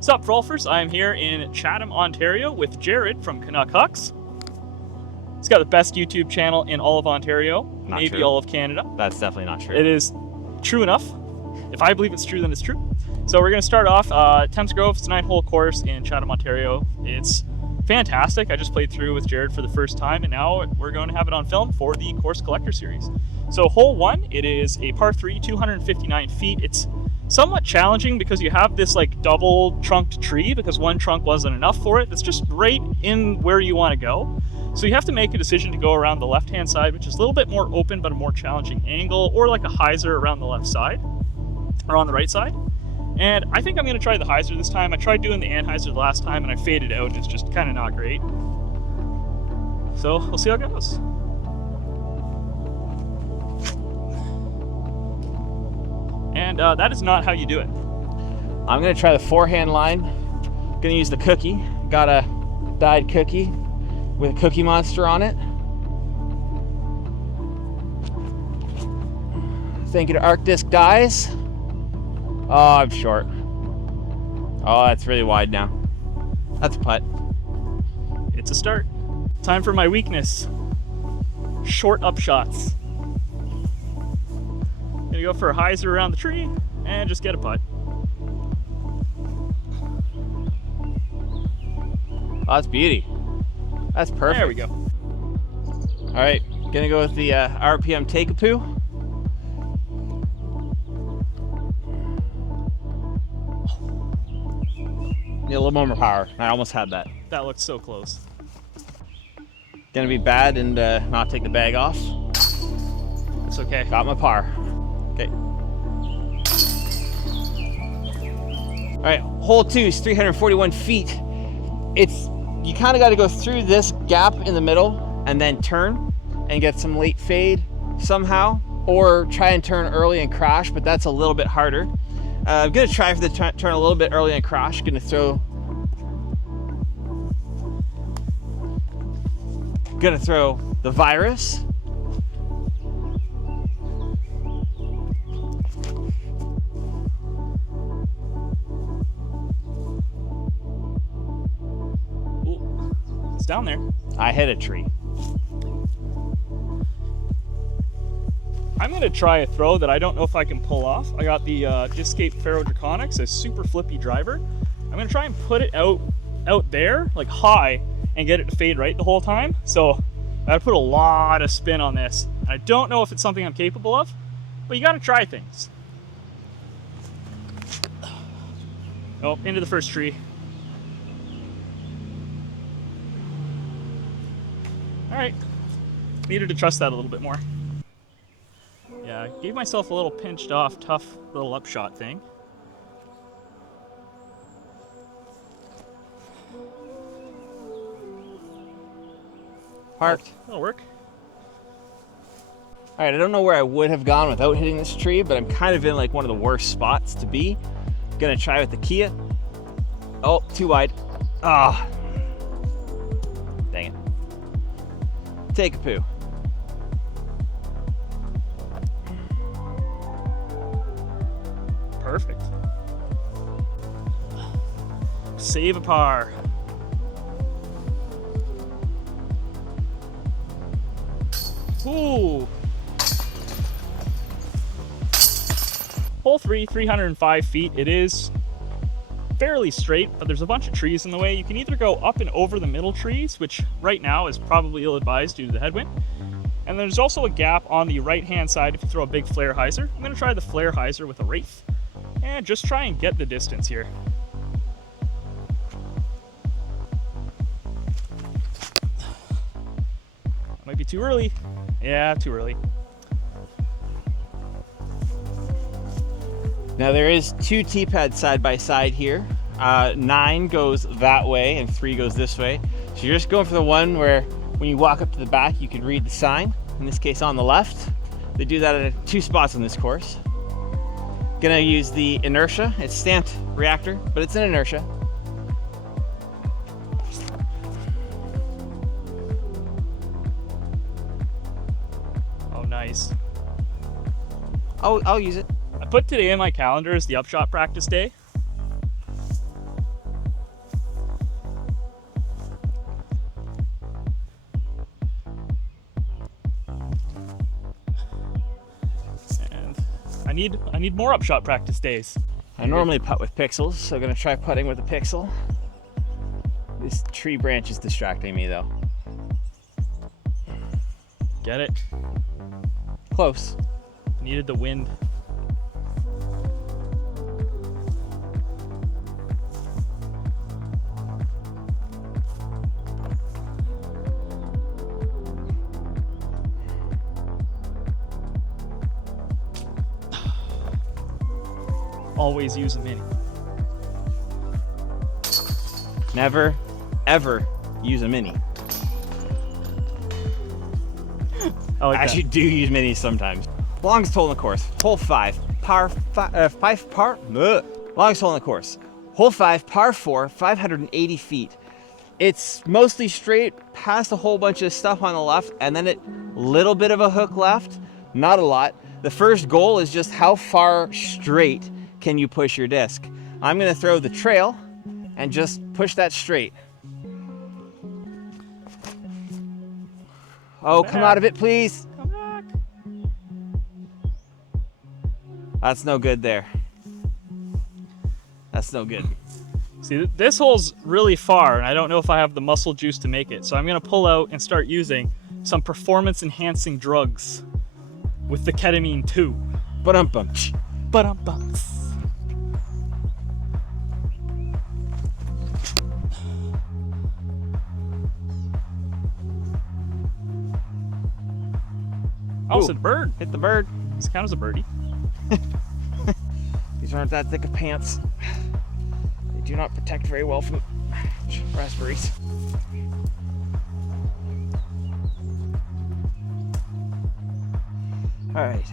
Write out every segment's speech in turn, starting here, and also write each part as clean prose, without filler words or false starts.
Sup, Rolfers? I am here in Chatham, Ontario with Jared from Canuck Hucks. He's got the best YouTube channel in all of Ontario, Not maybe true. all of Canada. That's definitely not true. It is true enough. If I believe it's true, then it's true. So we're going to start off Thames Grove. It's a 9-hole course in Chatham, Ontario. It's fantastic. I just played through with Jared for the first time, and now we're going to have it on film for the Course Collector Series. So hole 1, it is a par 3, 259 feet. It's somewhat challenging because you have this like double trunked tree because one trunk wasn't enough for it. It's just right in where you want to go. So you have to make a decision to go around the left-hand side, which is a little bit more open but a more challenging angle, or like a hyzer around the left side, or on the right side. And I think I'm going to try the hyzer this time. I tried doing the anhyzer the last time and I faded out and it's just kind of not great. So we'll see how it goes. And that is not how you do it. I'm gonna try the forehand line. Gonna use the cookie. Got a dyed cookie with a Cookie Monster on it. Thank you to Arc Disc Dies. Oh, I'm short. Oh, that's really wide now. That's a putt. It's a start. Time for my weakness. Short up shots. Gonna go for a hyzer around the tree and just get a putt. Oh, that's beauty. That's perfect. There we go. All right, gonna go with the RPM Take-A-Poo. Need a little more power. I almost had that. That looked so close. Gonna be bad and not take the bag off. It's okay. Got my par. Okay. All right, hole 2 is 341 feet. You kind of got to go through this gap in the middle and then turn and get some late fade somehow, or try and turn early and crash, but that's a little bit harder. I'm gonna try for the turn a little bit early and crash. Gonna throw the virus. Down there. I hit a tree. I'm gonna try a throw that I don't know if I can pull off. I got the Discape Ferro Draconics, a super flippy driver. I'm gonna try and put it out there, like high, and get it to fade right the whole time. So I gotta put a lot of spin on this. I don't know if it's something I'm capable of, but you gotta try things. Oh, into the first tree. All right, needed to trust that a little bit more. Yeah, I gave myself a little pinched off, tough little upshot thing. Parked. That'll work. All right, I don't know where I would have gone without hitting this tree, but I'm kind of in like one of the worst spots to be. Gonna try with the Kia. Oh, too wide. Ah, dang it. Take-A-Poo. Perfect. Save a par. Ooh. Hole 3, 305 feet. It is fairly straight, but there's a bunch of trees in the way. You can either go up and over the middle trees, which right now is probably ill-advised due to the headwind. And there's also a gap on the right-hand side if you throw a big flare hyzer. I'm gonna try the flare hyzer with a Wraith and just try and get the distance here. Might be too early. Yeah, too early. Now there is 2 T-pads side by side here. 9 goes that way and 3 goes this way. So you're just going for the one where when you walk up to the back, you can read the sign. In this case, on the left. They do that at 2 spots on this course. Gonna use the inertia. It's stamped reactor, but it's an inertia. Oh, nice. I'll use it. I put today in my calendar as the upshot practice day. need more upshot practice days. I normally putt with pixels, so I'm gonna try putting with a pixel. This tree branch is distracting me though. Get it? Close. Needed the wind. Always use a mini. Never, ever use a mini. I like I actually do use minis sometimes. Longest hole in the course, hole 5, par 5, longest hole in the course, hole 5, par 4, 580 feet. It's mostly straight, past a whole bunch of stuff on the left, and then a little bit of a hook left, not a lot. The first goal is just how far straight can you push your disc. I'm gonna throw the trail and just push that straight. Oh, come out of it, please. Come back. That's no good there. That's no good. See, this hole's really far, and I don't know if I have the muscle juice to make it. So I'm gonna pull out and start using some performance-enhancing drugs with the ketamine 2. Ba-dum-bum. Ba-dum-bum. Oh, it's a bird. Hit the bird. This counts as a birdie. These aren't that thick of pants. They do not protect very well from raspberries. All right.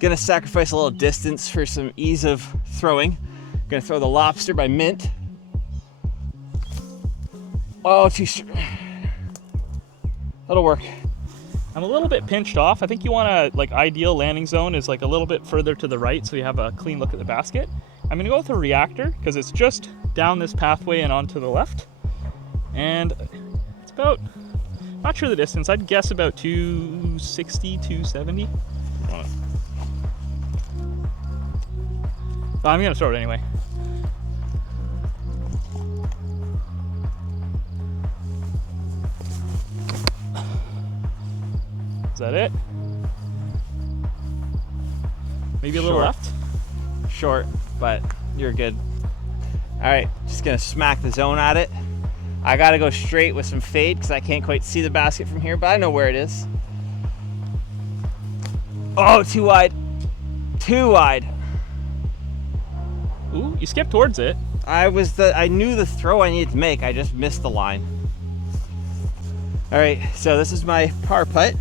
Gonna sacrifice a little distance for some ease of throwing. Gonna throw the lobster by Mint. Oh, that'll work. I'm a little bit pinched off. I think you want to, like, ideal landing zone is like a little bit further to the right so you have a clean look at the basket. I'm gonna go with a reactor because it's just down this pathway and onto the left. And it's about, not sure the distance, I'd guess about 260, 270. But I'm gonna throw it anyway. Is that it? Maybe a little Short. left? Short, but you're good. All right, just gonna smack the zone at it. I gotta go straight with some fade because I can't quite see the basket from here, but I know where it is. Oh, too wide. Too wide. Ooh, you skipped towards it. I knew the throw I needed to make. I just missed the line. All right, so this is my par putt.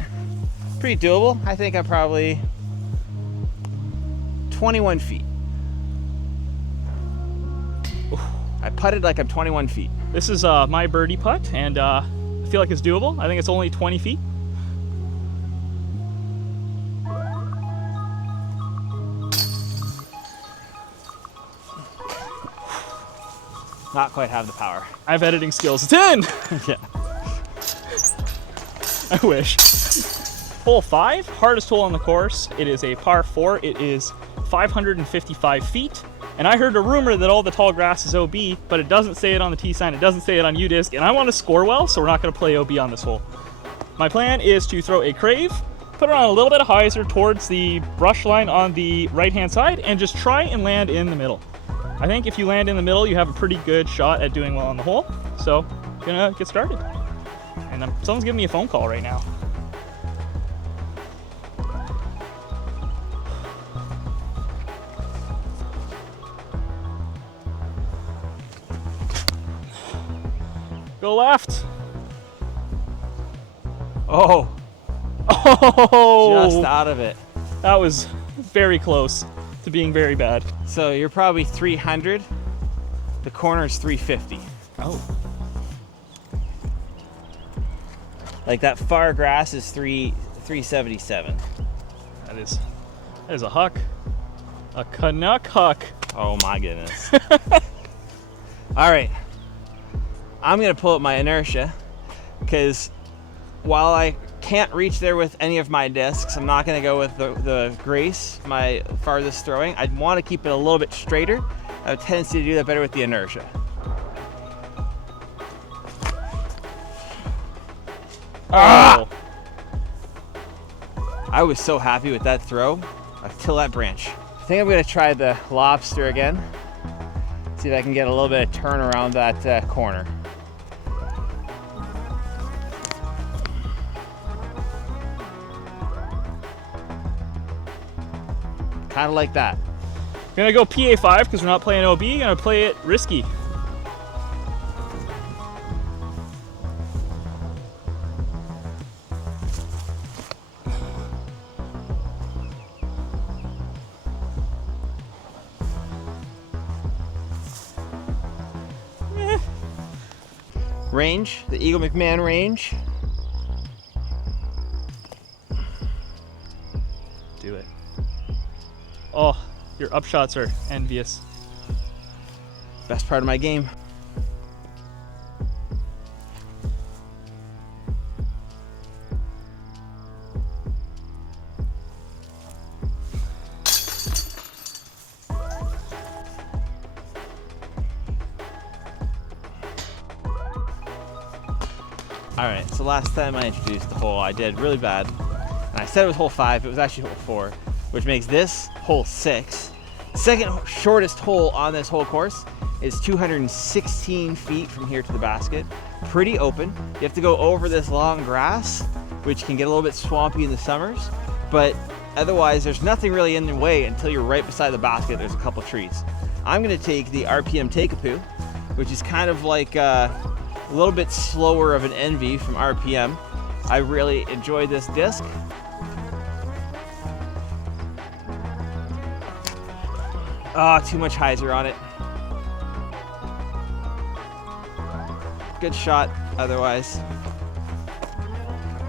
Pretty doable. I think I'm probably 21 feet. I putted like I'm 21 feet. This is my birdie putt, and I feel like it's doable. I think it's only 20 feet. Not quite have the power. I have editing skills. It's in! Yeah. I wish. Hole 5, hardest hole on the course. It is a par 4. It is 555 feet. And I heard a rumor that all the tall grass is OB, but it doesn't say it on the tee sign. It doesn't say it on UDisc, and I want to score well, so we're not going to play OB on this hole. My plan is to throw a crave, put it on a little bit of hyzer towards the brush line on the right-hand side, and just try and land in the middle. I think if you land in the middle, you have a pretty good shot at doing well on the hole. So, gonna get started. And someone's giving me a phone call right now. Go left. Oh, Oh! just out of it. That was very close to being very bad. So you're probably 300. The corner is 350. Oh. Like that far grass is 377. That is a huck. A Canuck huck. Oh my goodness. All right. I'm gonna pull up my inertia because while I can't reach there with any of my discs, I'm not going to go with the Grace, my farthest throwing. I'd want to keep it a little bit straighter. I have a tendency to do that better with the inertia. Oh. I was so happy with that throw until that branch. I think I'm going to try the lobster again. See if I can get a little bit of turn around that corner. Kind of like that. I'm gonna go PA5 because we're not playing OB. Gonna play it risky. Range, the Eagle McMahon range. Do it. Oh, your upshots are envious. Best part of my game. All right, so last time I introduced the hole, I did really bad. And I said it was hole 5, it was actually hole 4, which makes this hole 6. The second shortest hole on this whole course is 216 feet from here to the basket. Pretty open. You have to go over this long grass, which can get a little bit swampy in the summers, but otherwise there's nothing really in the way until you're right beside the basket. There's a couple trees. I'm gonna take the RPM Take-A-Poo, which is kind of like a little bit slower of an envy from RPM. I really enjoy this disc. Too much hyzer on it. Good shot otherwise.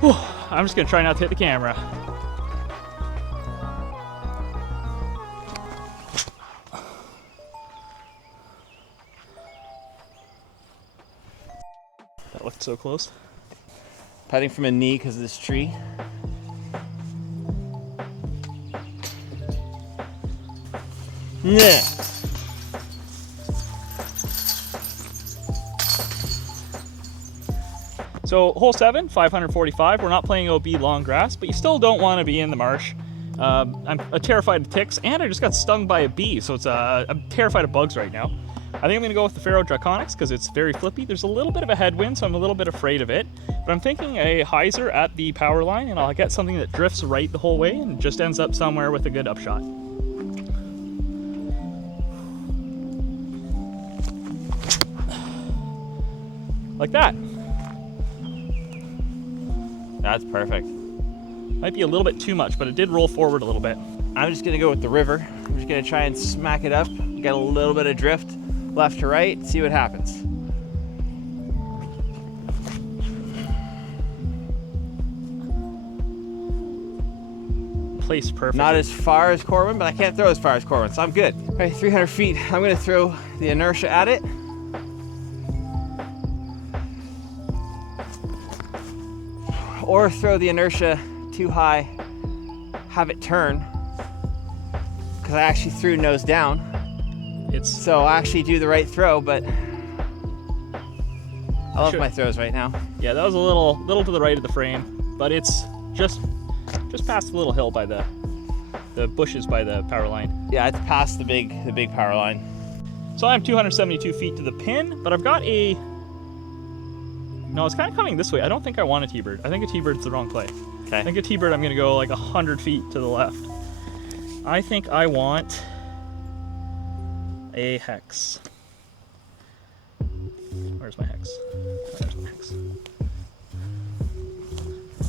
Whew, I'm just gonna try not to hit the camera. That looked so close. Putting from a knee because of this tree. Yeah. So hole 7, 545. We're not playing OB long grass, but you still don't want to be in the marsh. I'm terrified of ticks, and I just got stung by a bee, so I'm terrified of bugs right now. I think I'm going to go with the Ferro Draconics because it's very flippy. There's a little bit of a headwind, so I'm a little bit afraid of it. But I'm thinking a hyzer at the power line, and I'll get something that drifts right the whole way and just ends up somewhere with a good upshot. Like that. That's perfect. Might be a little bit too much, but it did roll forward a little bit. I'm just gonna go with the river. I'm just gonna try and smack it up, get a little bit of drift left to right, see what happens. Placed perfectly. Not as far as Corwin, but I can't throw as far as Corwin, so I'm good. All right, 300 feet. I'm gonna throw the inertia at it. Or throw the inertia too high, have it turn, because I actually threw nose down. So I actually do the right throw, but I love my throws right now. Yeah, that was a little to the right of the frame, but it's just past the little hill by the bushes by the power line. Yeah, it's past the big power line. So I'm 272 feet to the pin, but I've got a... No, it's kind of coming this way. I don't think I want a T-bird. I think a T-bird's the wrong play. Okay. I think a T-bird, I'm going to go like 100 feet to the left. I think I want a hex. Where's my hex? There's my hex.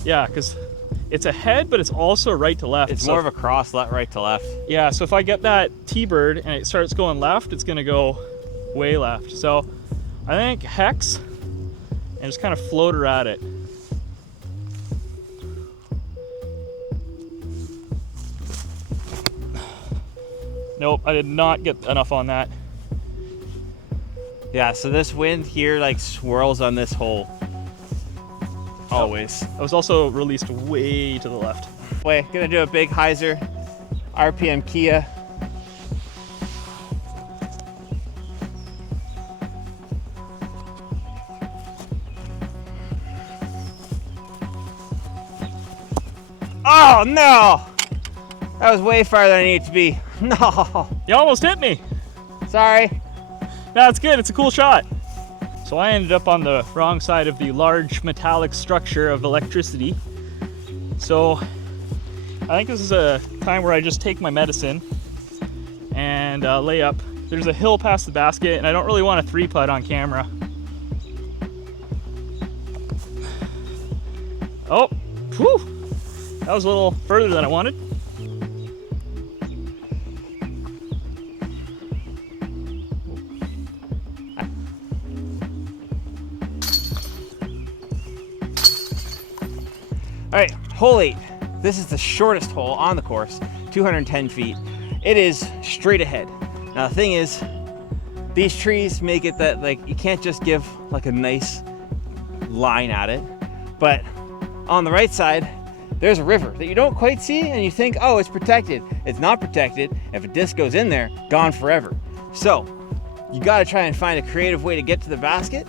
Yeah, because it's a head, but it's also right to left. It's more of a cross, right to left. Yeah, so if I get that T-bird and it starts going left, it's going to go way left. So I think hex, and just kind of float her at it. Nope, I did not get enough on that. Yeah, so this wind here like swirls on this hole. Always. I was also released way to the left. Wait, gonna do a big hyzer, RPM Kia. Oh no! That was way farther than I needed to be. No! You almost hit me. Sorry. No, it's good. It's a cool shot. So I ended up on the wrong side of the large metallic structure of electricity. So I think this is a time where I just take my medicine and lay up. There's a hill past the basket, and I don't really want a 3-putt on camera. Oh, whew. That was a little further than I wanted. All right, hole 8. This is the shortest hole on the course, 210 feet. It is straight ahead. Now the thing is, these trees make it that like you can't just give like a nice line at it, but on the right side, there's a river that you don't quite see and you think, oh, it's protected. It's not protected. If a disc goes in there, gone forever. So you gotta try and find a creative way to get to the basket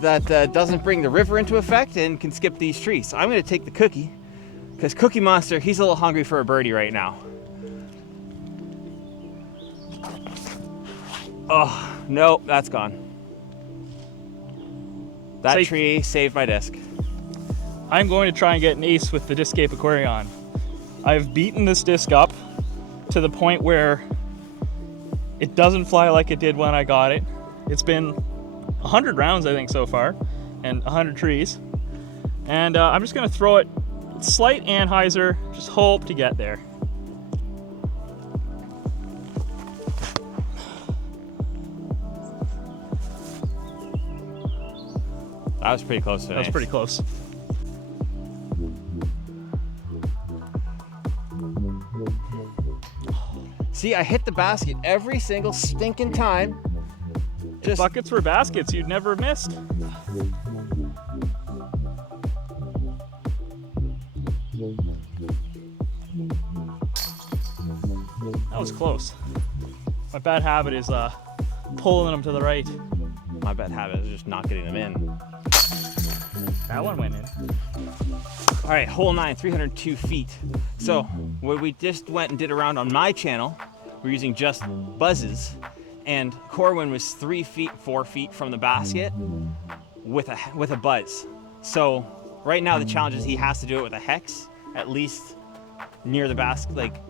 that doesn't bring the river into effect and can skip these trees. So I'm gonna take the cookie, because Cookie Monster, he's a little hungry for a birdie right now. Oh, no, that's gone. That Safe. tree saved my disc. I'm going to try and get an ace with the Discape Aquarion. I've beaten this disc up to the point where it doesn't fly like it did when I got it. It's been 100 rounds, I think, so far, and 100 trees. And I'm just gonna throw it slight and hyzer, just hope to get there. That was pretty close to That was pretty close. See, I hit the basket every single stinking time. If buckets were baskets, you'd never have missed. That was close. My bad habit is pulling them to the right. My bad habit is just not getting them in. That one went in. All right, hole 9, 302 feet. So what we just went and did around on my channel, we're using just buzzes, and Corwin was 3 feet, 4 feet from the basket with a buzz. So right now the challenge is he has to do it with a hex, at least near the basket, like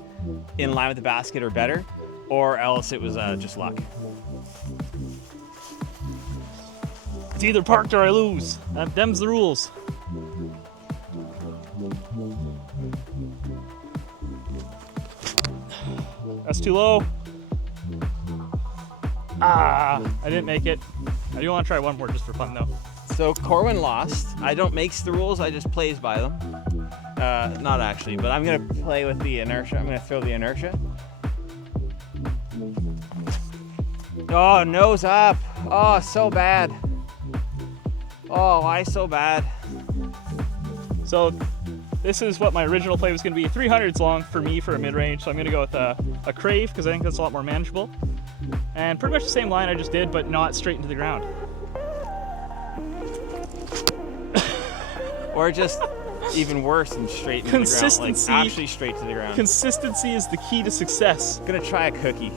in line with the basket or better, or else it was just luck. It's either parked or I lose. Them's the rules. That's too low. I didn't make it. I do want to try one more just for fun though. So Corwin lost. I don't make the rules, I just plays by them. Not actually, but I'm gonna play with the inertia. I'm gonna throw the inertia. Oh, nose up. Oh, so bad. Oh, why so bad? So this is what my original play was going to be. 300s long for me for a mid-range, so I'm going to go with a crave because I think that's a lot more manageable. And pretty much the same line I just did, but not straight into the ground. Or just even worse and straight into the ground. Like actually straight to the ground. Consistency is the key to success. Gonna try a cookie.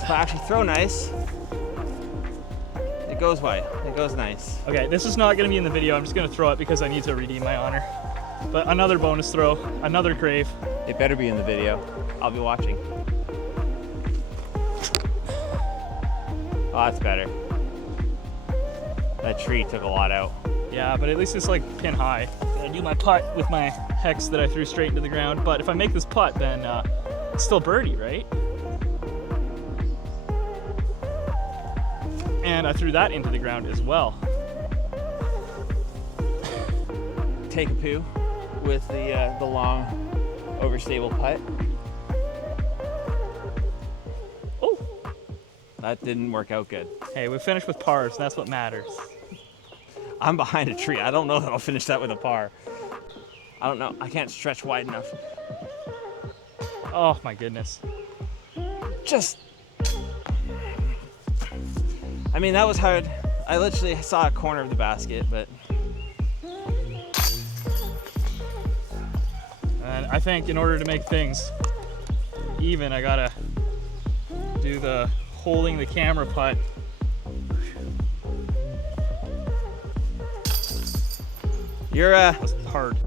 So actually throw nice. It goes wide. It goes nice. Okay, this is not going to be in the video. I'm just going to throw it because I need to redeem my honor. But another bonus throw, another crave. It better be in the video. I'll be watching. Oh, that's better. That tree took a lot out. Yeah, but at least it's like pin high. I do my putt with my hex that I threw straight into the ground. But if I make this putt, then it's still birdie, right? And I threw that into the ground as well. Take a poo with the long, overstable putt. Oh, That didn't work out good. Hey, we finished with pars, and that's what matters. I'm behind a tree. I don't know that I'll finish that with a par. I don't know. I can't stretch wide enough. Oh my goodness. Just, I mean, that was hard. I literally saw a corner of the basket, but. And I think in order to make things even, I gotta do the holding the camera putt. You're That was hard.